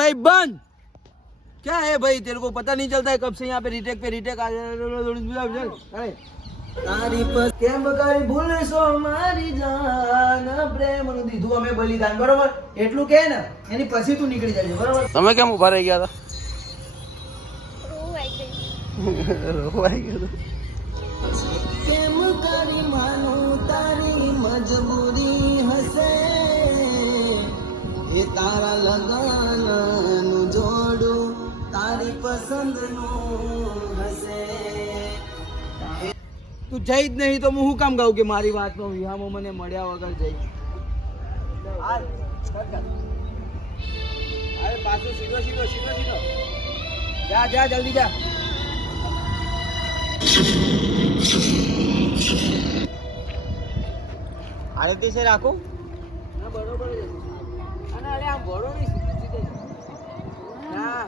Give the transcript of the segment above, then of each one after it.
भाई बंद। क्या है भाई, तेरे को पता नहीं चलता है कब से यहाँ पे रिटेक आ તારી પર કેમ કરી ભૂલશો મારી જાન પ્રેમ નું દીધું અમે બલિદાન, બરોબર એટલું કે ને એની પછી તું નીકળી જજે, બરોબર. તમે કેમ ઉભા રહી ગયા હતા? રોવાઈ ગયો. કેમ કરી માનું તારી મજબૂરી હશે, એ તારા લગનનું જોડું તારી પસંદનું હશે. તું જઈ જ નહીં તો હું કામ ગાઉં કે મારી વાતનો વિહામો મને મળ્યા વગર જઈ. અરે પાછું સીધો જા જલ્દી જા. આરતી છે રાખું ના, બરોબર જ અને અરે આમ ભરો નહીં સીધે ના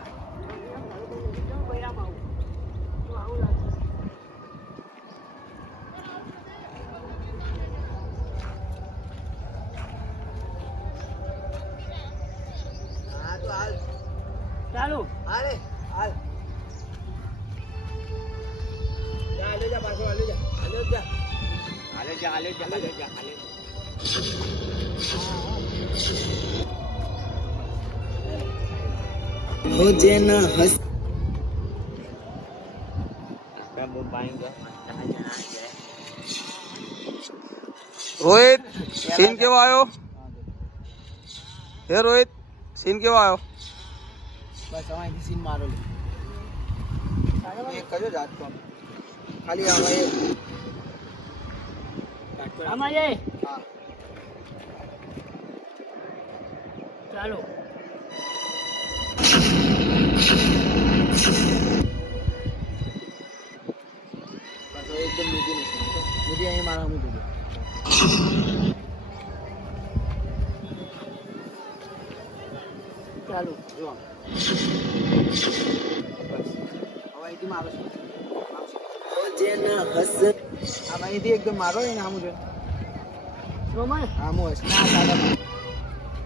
ચાલુ હાલે હાલ હાલે જા પાછો હાલે જા. मुझे ना हंस रोहित सीन केवा आयो हे रोहित सीन केवा आयो बस हमारी सीन मारो एक कजो जात को खाली हमारे हां चलो बस एकदम मुझे यही मारा मुझे ચાલુ જો બસ હવે અહીંથી મારો જેના હસ આ અહીંથી એકદમ મારો ને આમ જો રોમા આમ હોય ના સાદા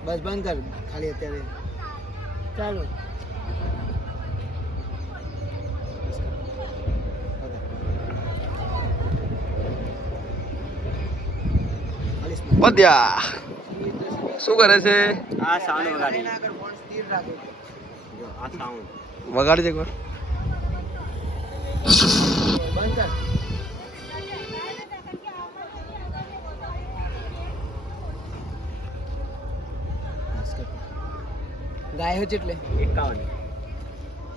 બસ બંધ કર ખાલી અત્યારે ચાલો પદ્યા શું કરે છે? આ સાઉન્ડ વગાડી આ સાઉન્ડ વગાડી દે એકવાર બંધ કર. ગાય છે એટલે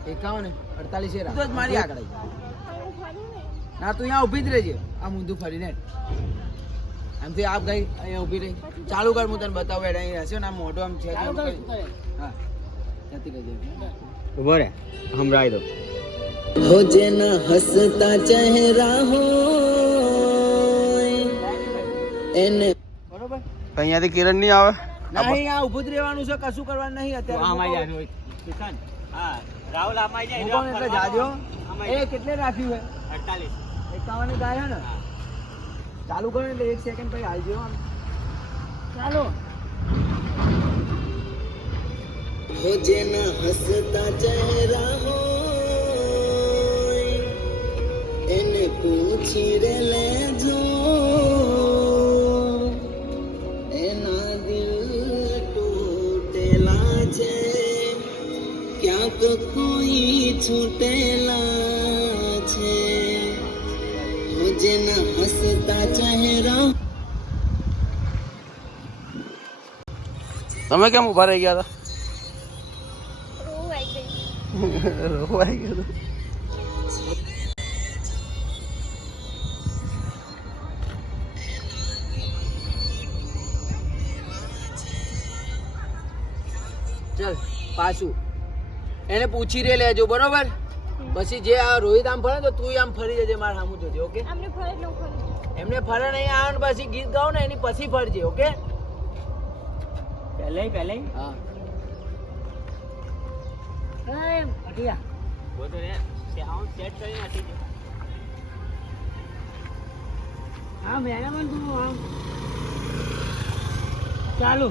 51 48 એરા તો જ મારી આગળ ના તું અહીંયા ઊભી જ રહેજે. આ મુંદુ ફરીને આમથી આપ ગઈ અહીંયા ઊભી રહી ચાલુ કર. હું તને બતાવું એડ અહીં હશે ને આમ મોઢો આમ છે હા જતી રહેજે. ઉભો રે હમરાઈ દો હો જેના હસતા ચહેરા હોય એને બરોબર. અહીંયાથી કિરણ નહીં આવે નહીં, આ ઊભું જ રહેવાનું છે, કશું કરવાનું નહીં અત્યારે. આમાં જાય રોહિત કિશન હા રાહુલ આમાં જાય કોણ એટલે જાજો એ કેટલે રાખ્યું હે 48 51 ગાય હે ને ચાલુ કરો એટલે 1 સેકન્ડ પછી હાલજો આમ ચાલો. હો જેના હસતા ચહેરા હોય એને પૂછી રે લેજો એના દિલ તૂટેલા છે ક્યાંક કોઈ છૂટેલા છે. જેના હસતા ચહેરા. તમે કેમ ઉભા રહી ગયા હતા? રોવાઈ ગયો. ચલ પાછું એને પૂછી રે લેજો બરોબર. પછી જે આ રોહિત આમ ફરે તો તું આમ ફરી જજે મારા સામું જોજે. ઓકે એમને ફરે નહીં આવે પછી ગીત ગાવ ને એની પછી ફરજે. ઓકે પહેલે હા અટિયા બોલો રે સાઉન્ડ સેટ કરી નાખી દે. હા મેડમ તું આમ ચાલુ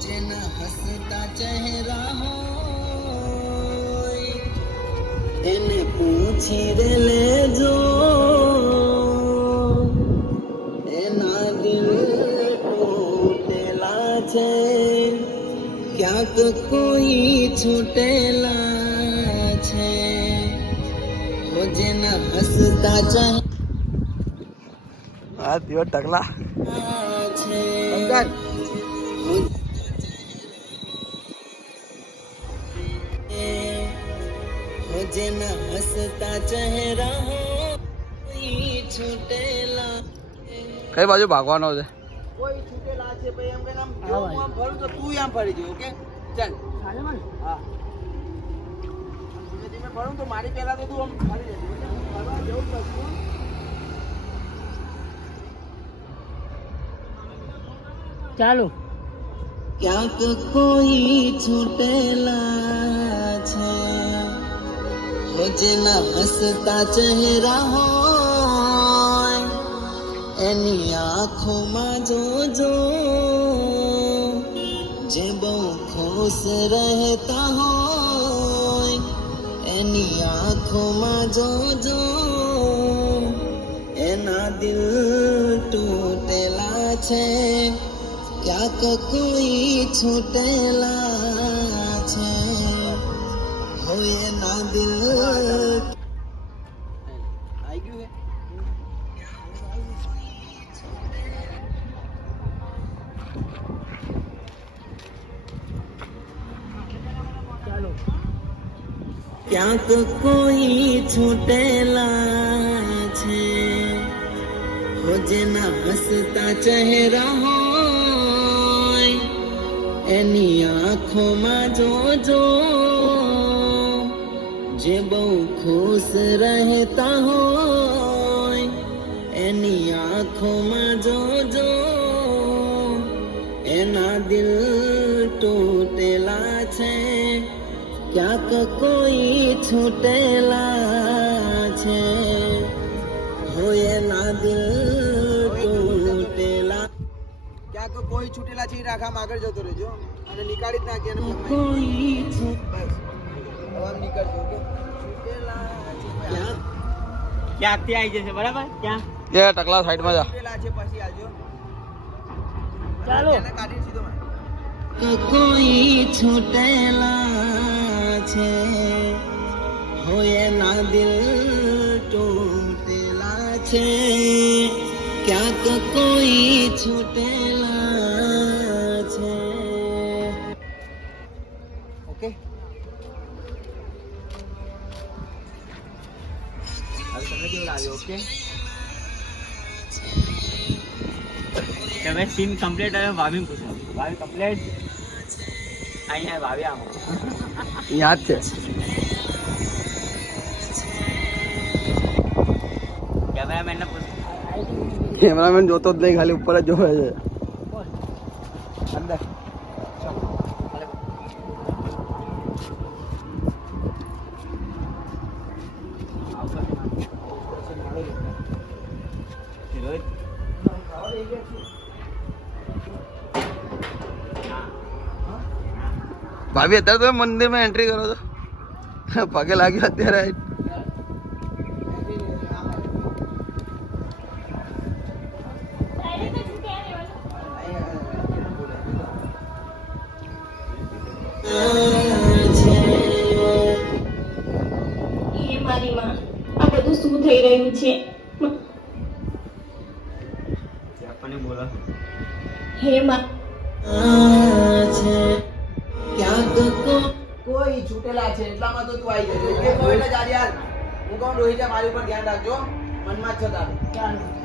જેના હસતા ચહેરા હોય એને પૂછી રે લેજો એના દિલ તૂટેલા છે ક્યાંક કોઈ છૂટેલા છે જેના હસતા ચહેરા આ દિવસ ટકલા છે જેના હસતા ચહેરા છૂટેલા કઈ બાજુ ભાગવાનો છે કોઈ છૂટેલા છે ભાઈ એમ કે આમ હું આમ ફરું તો તું આમ ફરી જઈ ઓકે ચાલ હા ધીમે ધીમે ફરું તો મારી પહેલા તો તું આમ ફરી જજે ફરવા જવું પડશે ચાલો ક્યાંક કોઈ છૂટેલા છે જેના હસતા ચહેરા હોય એની આંખોમાં જોજો જે બહુ ખુશ રહેતા હોય એની આંખોમાં જોજો એના દિલ તૂટેલા છે ક્યાંક કોઈ છૂટેલા છે હોય એના દિલ આઈ ગયું હે ચાલો ક્યાંક કોઈ છૂટેલા છે હો જેના હસતા ચહેરા હોય એની આંખોમાં જોજો જે બહુ ખુશ રહેતા હોય એની આંખોમાં જોજો એના દિલ તૂટેલા છે ક્યાંક કોઈ છૂટેલા છે હોય એના દિલ તૂટેલા ક્યાંક કોઈ છૂટેલા છે રાખામાં આગળ જતો રહેજો અને નીકાળી જ નાખીએ કોઈ આમ નીકળજો ઓકે ક્યાંથી આવી જશે બરાબર ક્યાં એ ટકલા સાઈડમાં જા છૂટેલા છે પછી આવજો ચાલો એને કાઢી સીધો કોઈ છૂટેલા છે હોય એના દિલ તૂટેલા છે ક્યાંક કોઈ છૂટેલા છે ઓકે હવે તમને કેવું લાગ્યું ઓકે તમે સીન કમ્પ્લીટ આવ્યો ભાભી પૂછો ભાભી કમ્પ્લીટ અહીંયા ભાભી આવો યાદ છે કેમેરામેનને પૂછો કેમેરામેન જોતો જ નહીં ખાલી ઉપર જ જોવે છે અંદર ભાભી અત્યારે તમે મંદિરમાં એન્ટ્રી કરો છો પગે લાગ્યો અત્યારે મારી માં આ બધું શું થઈ રહ્યું છે આપણને બોલા હે માં ક્યાંક કોઈ છૂટેલા છે એટલામાં તો તું આવી જજો કે કોઈ એટલે જાજે હાલ હું કહું રોહિતા મારી ઉપર ધ્યાન રાખજો મનમાં જ છે તારું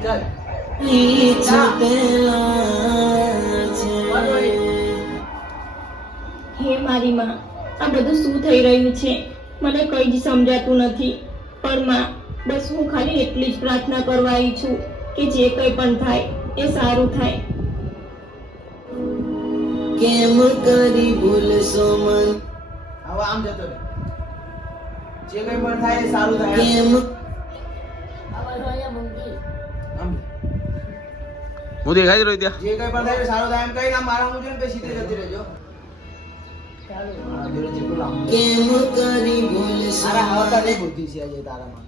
ચાલ હે મારી માં આ બધું શું થઈ રહ્યું છે મને કઈ જ સમજાતું નથી પણ માં બસ હું ખાલી એટલી જ પ્રાર્થના કરવા આવી છું કે જે કંઈ પણ થાય એ સારું થાય કેમ કરી ભૂલશો મન હવે આમ જતો રહે જે કંઈ પણ થાય એ સારું થાય કેમ હું દેખાય રહ્યો ત્યાં જે કઈ પણ થાય સારો થાય એમ કઈ ના મારા હું જોઈને સીધે જતી રહેજો કેમ કરી બોલે સારા આવતા નહીં બુદ્ધિ છે આજે તારામાં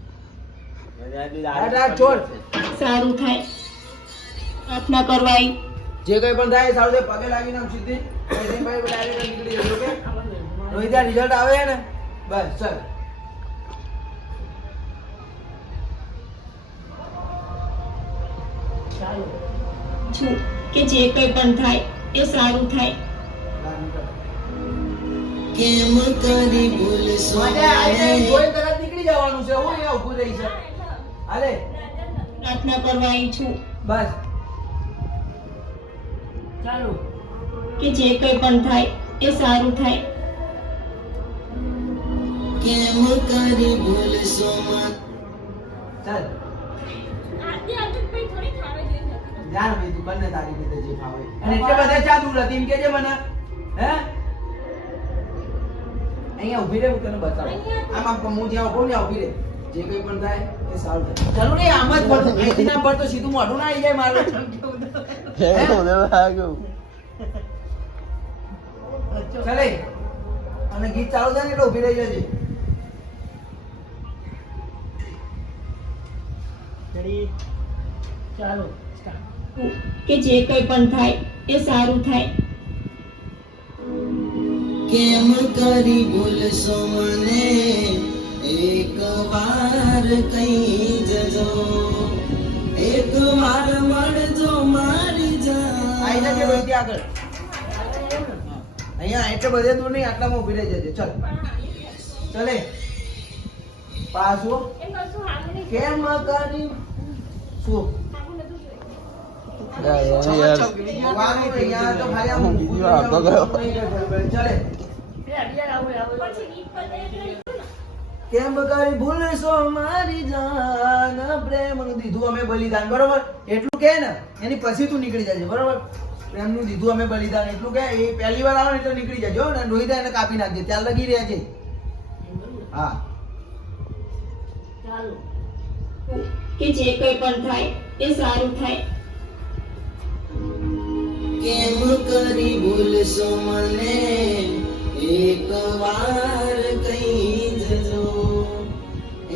છોડ સારું થાય પ્રાર્થના કરવાય જે કઈ પણ થાય સારું થાય પગે લાગીને આમ સીધી ભાઈ ડાયરેક્ટ નીકળી જજો ઓકે રોહિતા રિઝલ્ટ આવે ને બસ ચાલ છું કે જે કઈ પણ થાય એ સારું થાય કેમ કરી ભૂલ જોઈ તરત નીકળી જવાનું છે હું અહીંયા ઊભું રહી છે હાલે પ્રાર્થના કરવાય છું બસ ચાલો કે જે કઈ પણ થાય એ સારું થાય કેમ કરી ભૂલ સોમન ચાલ જાણ ભાઈ તું બંને તારી રીતે જે ફાવે અને એટલે બધા ચા દૂર હતી એમ કેજે મને હે અહીંયા ઊભી રહે હું તને બતાવું આમ હું જ્યાં ઉભો ને ઊભી રહે જે કઈ પણ થાય એ સારું થાય ચાલો ને આમ જ પડતો અહીંથી ના પડતો સીધું મોઢું ના આવી જાય મારું ચાલે અને ગીત ચાલુ થાય ને એટલે ઊભી રહી જજે ચાલો કે જે કઈ પણ થાય એ સારું થાય કેમ કરી ભૂલશો મને એક વાર કઈ જજો એક વાર મળજો મારી જાન આઈ જજે રોહિત આગળ અહીંયા એટલે બધે દૂર નહીં આટલામાં ઊભી રહી જજે ચલ ચલે પાછો કેમ કરી શું કેમ કરી ભૂલશો મારી જાન પ્રેમનું દીધું અમે બલિદાન બરોબર એટલું કે ને એની પછી તું નીકળી જજે બરોબર પ્રેમનું દીધું અમે બલિદાન એટલું કે એ પહેલી વાર આવે ને એટલે નીકળી જજો ને રોહિતા એને કાપી નાખજે ત્યાં લગી રહ્યા છે હા કે જે કઈ પણ થાય એ સારું થાય કેમ કરી ભૂલશો મને એક વાર કઈ જજો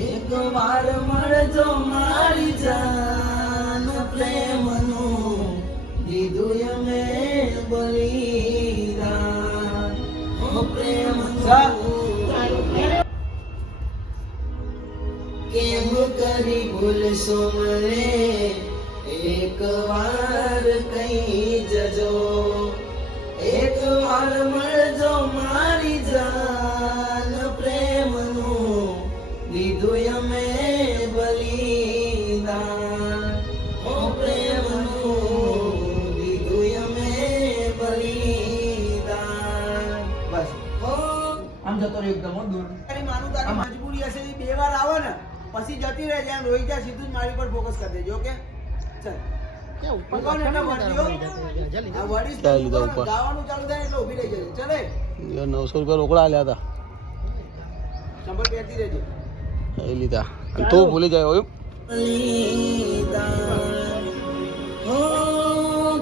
એક વાર મળજો મારી જાન પ્રેમનું દીધું અમે બલિદાન ઓ પ્રેમનું કેમ કરી ભૂલશો મને એક વાર કઈ જજો એક વાર મળજો મારી જાન પ્રેમનું દીધું અમે બલિદાન ઓ પ્રેમનું દીધું અમે બલિદાન બસ આમ જતો રહ્યો એકદમ દૂર તારી માનું તારી મજબૂરી હશે એ બે વાર આવો ને પછી જતી રહે જ્યાં રોઈ જાય સીધું જ મારી પર ફોકસ કરી દેજો ઓકે ચાલ ₹900 રોકડા આલ્યા હતા સંભાળ પહેરતી રહેજે એ લીધા તો ભૂલી જાય હોય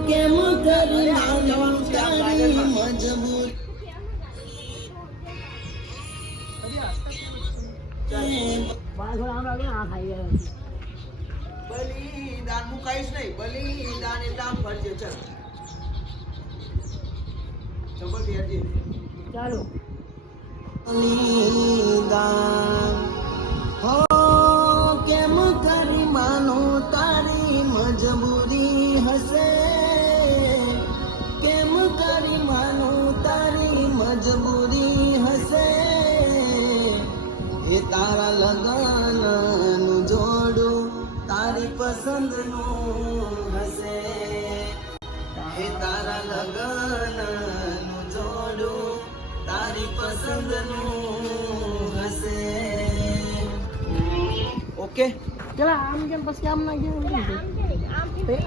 કેમ કરી બલિદાન હું કહીશ નહીં બલિદાન એટલે આમ ફરજે ચાલ ચંપલ પહેરજે ચાલો બલિદાન હો કેમ કરી માનો તારી મજબૂરી હશે કેમ કરી માનો તારી મજબૂરી હશે એ તારા લગનનું જોડું તારી પસંદનું હશે એ તારા લગનનું જોડું તારી પસંદનું હશે ઓકે ચલા આમ કેમ પછી આમ ના ગયા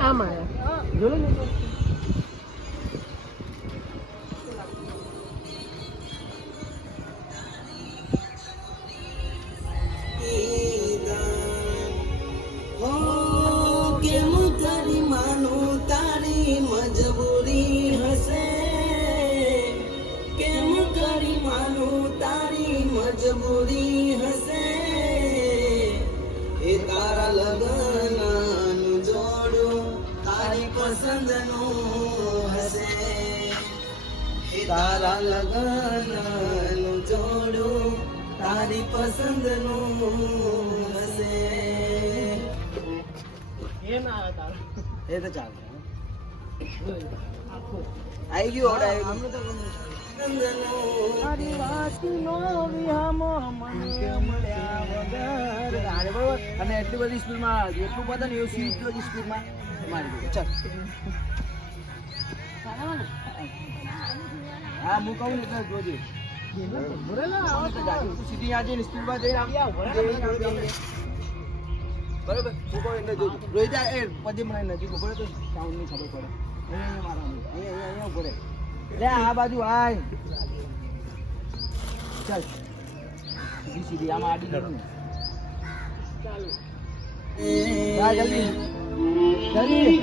આમ આયા જો લે કેમ કરી માનો તારી આ લગનનું જોડું તારી પસંદનું હશે. એ ના આવે તારું. એ તો ચાલે. આઈ ગયું ઓર્ડર આવી ગયું. તારી વાતનો વિહામો મને મળ્યા વગર. અરે બરોબર. અને એટલી બધી સ્પીડમાં એટલું બધા ને એવું સ્પીડ બધી સ્પીડમાં મારી દીધું. ચાલ હા હું કહું ને એટલે જોજે. સીધી આજે સ્પીડમાં જઈને બરોબર હું કહું એટલે જોજો. રોહિત એ પદે મને નજીક ઉભો તો સાઉન્ડની ખબર પડે. અહીંયા મારા અહીંયા ઉભો રહે. લે આ બાજુ આય. ચાલ સીધી સીધી આમાં આડી જવાનું. ચાલુ. હા જલ્દી જલ્દી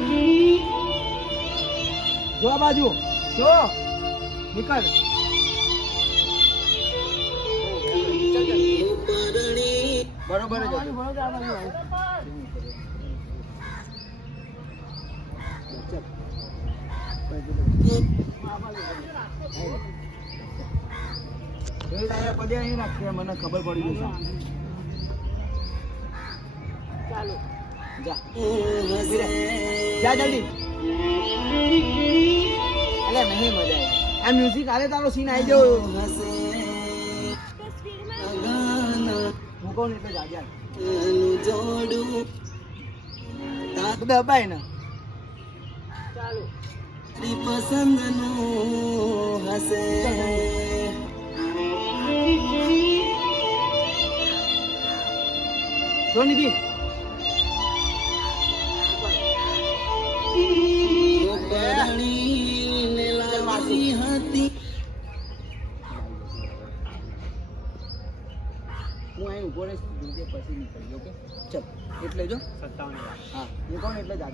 જો આ બાજુ જો નીકળ. બરોબર જ હતું. પદે અહીં રાખશે મને ખબર પડી ગઈ. ચાલુ. જા જા જલ્દી. અલે નહીં મજા આવે આ મ્યુઝિક આલે તારો સીન આવી જાવ. હું કહું ને એટલે જા જા દબાય ને. ચાલુ. પસંદનું હશે. જો નિધિ હું અહીં ઉભો રહીશ પછી નીકળી. ઓકે ચલ એટલે જો 57. હા હું કહું એટલે જ ચાલુ.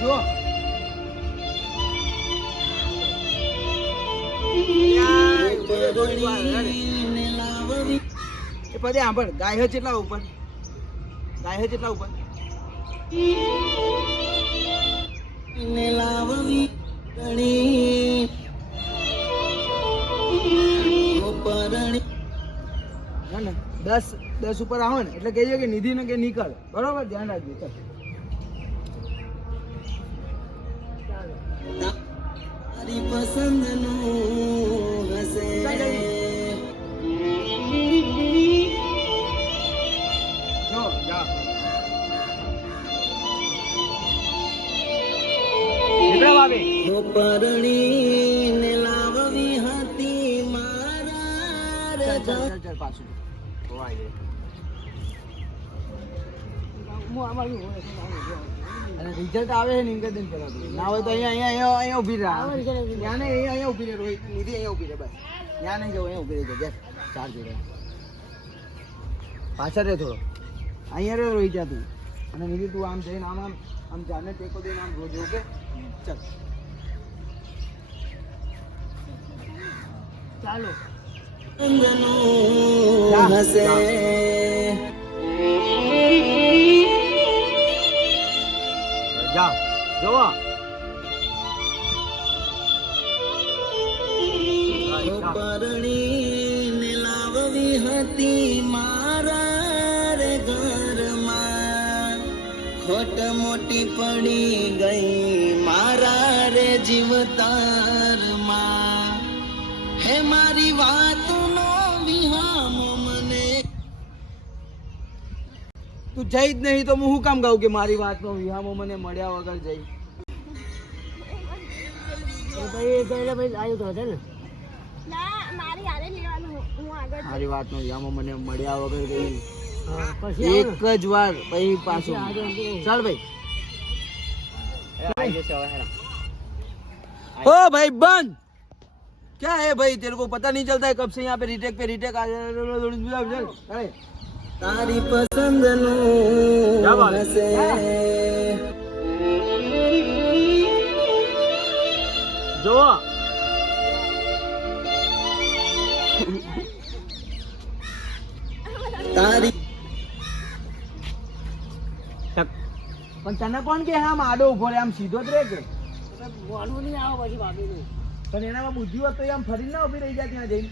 જો એ પદે સાંભળ. ગાય કેટલા ઉપર ના ના 10 ઉપર આવો ને એટલે કહેજો કે નિધિ ને કે નીકળ. બરોબર ધ્યાન રાખજો. ચાલ તારી પસંદનું હશે. જો જા નીકળો ભાભી. પરણીને લાવવી હતી મારા. ચાલ પાછું રિઝલ્ટ આવે છે નિકેતન પેલા ના હોય તો અહીંયા ઉભી રહે. ત્યાં નહીં અહીંયા ઉભી રહે. રોહિત નિધિ અહીંયા ઉભી રહે. બસ ત્યાં નહીં જવું અહીંયા ઉભી રહી જાય. ચાર જોડે પાછળ રહે થોડો. અહીંયા રહે રોહિત ત્યાં તું. અને નિધિ તું આમ જઈને આમ આમ આમ જાને ટેકો દઈને આમ રોજ. ઓકે ચાલ ચાલુ. હશે જાઓ જોવો. પરણીને લાવવી હતી મારા રે ઘરમાં. ખોટ મોટી પડી ગઈ મારા રે જીવતારમાં. હે મારી વાતનો વિહામો મને. તું જઈ જ નહીં તો હું શું કામ ગાઉં કે મારી વાતનો વિહામો મને મળ્યા વગર જઈ. મારી વાતનો વિહામો મને મળ્યા વગર ગઈ. એક જ વાર પછી પાછું. ચાલ ભાઈ. ओ भाई बंद क्या है भाई तेरे को पता नहीं चलता है कब से यहाँ पे रीटेक आ अरे तारी पसंद जो तारी પણ તને કોણ કે આમ આડો ઉભો રે આમ સીધો જ રે કે વાળું નહીં આવે પછી ભાભીનું. પણ એનામાં બુદ્ધિ હોત તો આમ ફરીને ના ઉભી રહી જાય ત્યાં જઈને.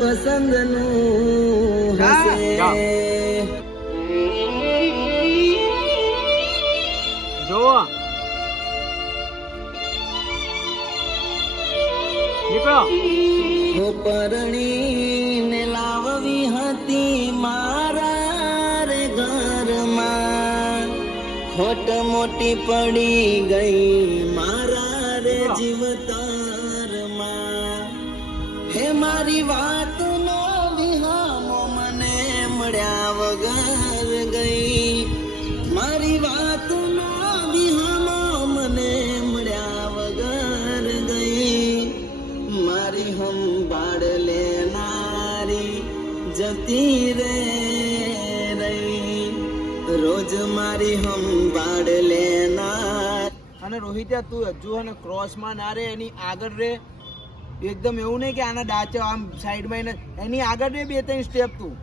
પસંદનું જોવો નીકળો. પરણીને લાવવી હતી મારા રે ઘરમાં, ખોટ મોટી પડી ગઈ મારા રે જીવતરમાં. હે મારી વાત નો વિહામો મને મળ્યા વગર ગઈ, મારી વાત નો વિહામો મને મળ્યા વગર ગઈ. મારી સંભાળ લેનારી જતી રે રહી, રોજ મારી સંભાળ લેનાર. અને રોહિત તું હજુ અને ક્રોસમાં ના રે, એની આગળ રે. એકદમ એવું નહીં કે આના ડાચો આમ સાઈડમાં એની આગળ રે 2-3 સ્ટેપ તું.